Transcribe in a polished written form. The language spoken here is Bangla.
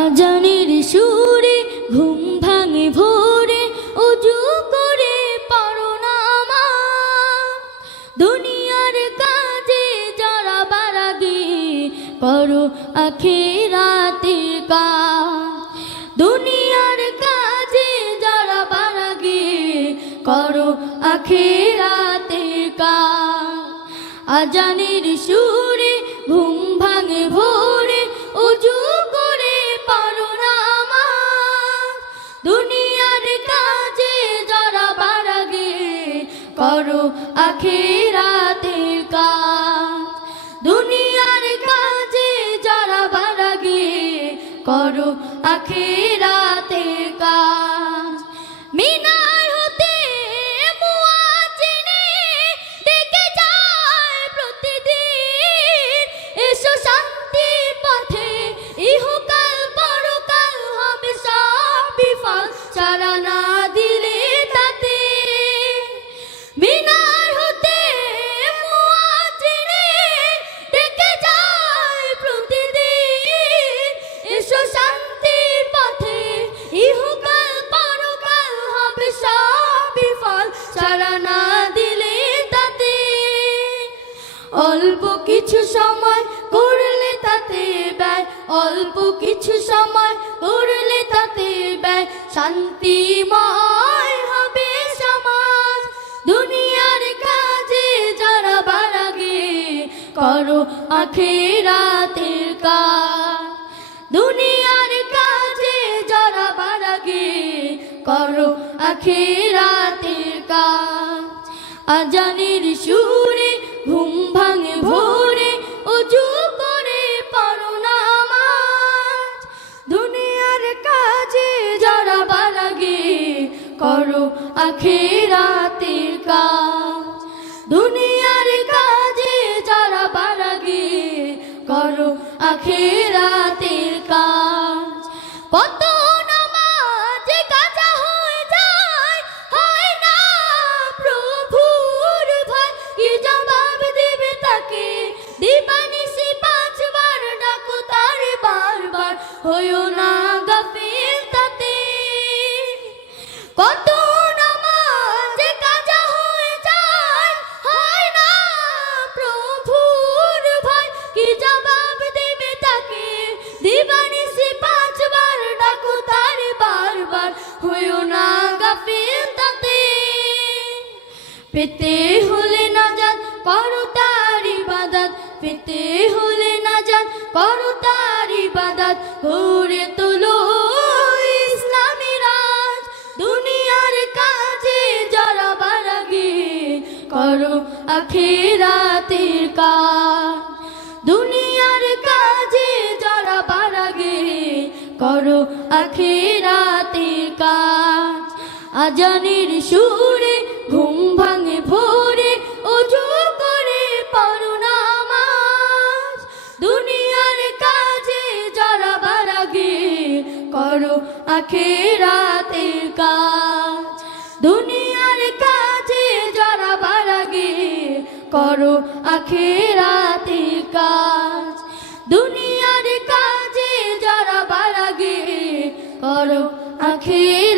আজানের সুরে ঘুম ভাঙে ভোরে উজু করে পড়ো নামাজ। দুনিয়ার কাজে যারা বারাগে করো আখিরাতের কাজ। দুনিয়ার কাজে যারা বারাগে করো আখিরাতের কাজ। আজানের সুরে ঘুম ভাঙে ভোরে উজু করে পড়ো নামাজ। দুনিয়ার কাজে যারা বারাগে করো আখিরাতের কাজ। দুনিয়ার কাজে যারা বারাগে করো আখিরাতের কাজ। মিনার হতে মুয়াজ্জিনে ডেকে যায় প্রতিদিন, এসো শান্তি পথে ইহকাল পরকাল হবে সব বিফল, সাড়া না দিলে তাতে। মিনার হতে মুয়াজ্জিনে ডেকে যায় প্রতিদিন, এসো শান্তি পথে ইহকাল পরকাল হবে সব বিফল, সাড়া না দিলে তাতে। অল্প কিছু সময় করলে তাতে ব্যয়, অল্প কিছু সময় করলে তাতে ব্যয়, শান্তিময় হবে সমাজ। দুনিয়ার কাজে যারা বারাগে করো আখিরাতের কাজ। দুনিয়ার কাজে যারা বারাগে করো আখিরাতের কাজ। আজানের সুরে ঘুম ভাঙে ভোরে উজু করে পড়ো নামাজ। দুনিয়ার কাজে যারা বারাগে করো আখিরাতের কাজ। দুনিয়ার কাজে যারা বারাগে করো আখিরাতের কাজ। কত নামাজ কাজা হয়ে যায়, হয় না প্রভুর ভয়, কি জবাব দিবে তাকে দিবানিশি 5 বার ডাকো তারে বারবার, হইও না গাফিল তাতে। কত নামাজ কাজা হয়ে যায়, হয় না প্রভুর ভয়, কি জবাব দিবে তাকে দিবানিশি 5 বার ডাকো তারে বারবার, হইও না গাফিল তাতে। পেতে হলে নাজাত করো তার ইবাদত, পেতে হলে নাজাত করো তার ইবাদত, গড়ে তোলো ইসলামী রাজ। দুনিয়ার কাজে যারা বারাগে করো আখিরাতের কাজ। দুনিয়ার কাজে যারা বারাগে করো আখিরাতের কাজ। আজানের সুরে ঘুম ভাঙে ভোরে উজু করে পড়ো নামাজ। দুনিয়ার কাজে যারা বারাগে করো আখিরাতের কাজ। দুনিয়ার কাজে যারা বারাগে করো আখিরাতের কাজ। দুনিয়ার কাজে যারা বারাগে করো আখিরাতের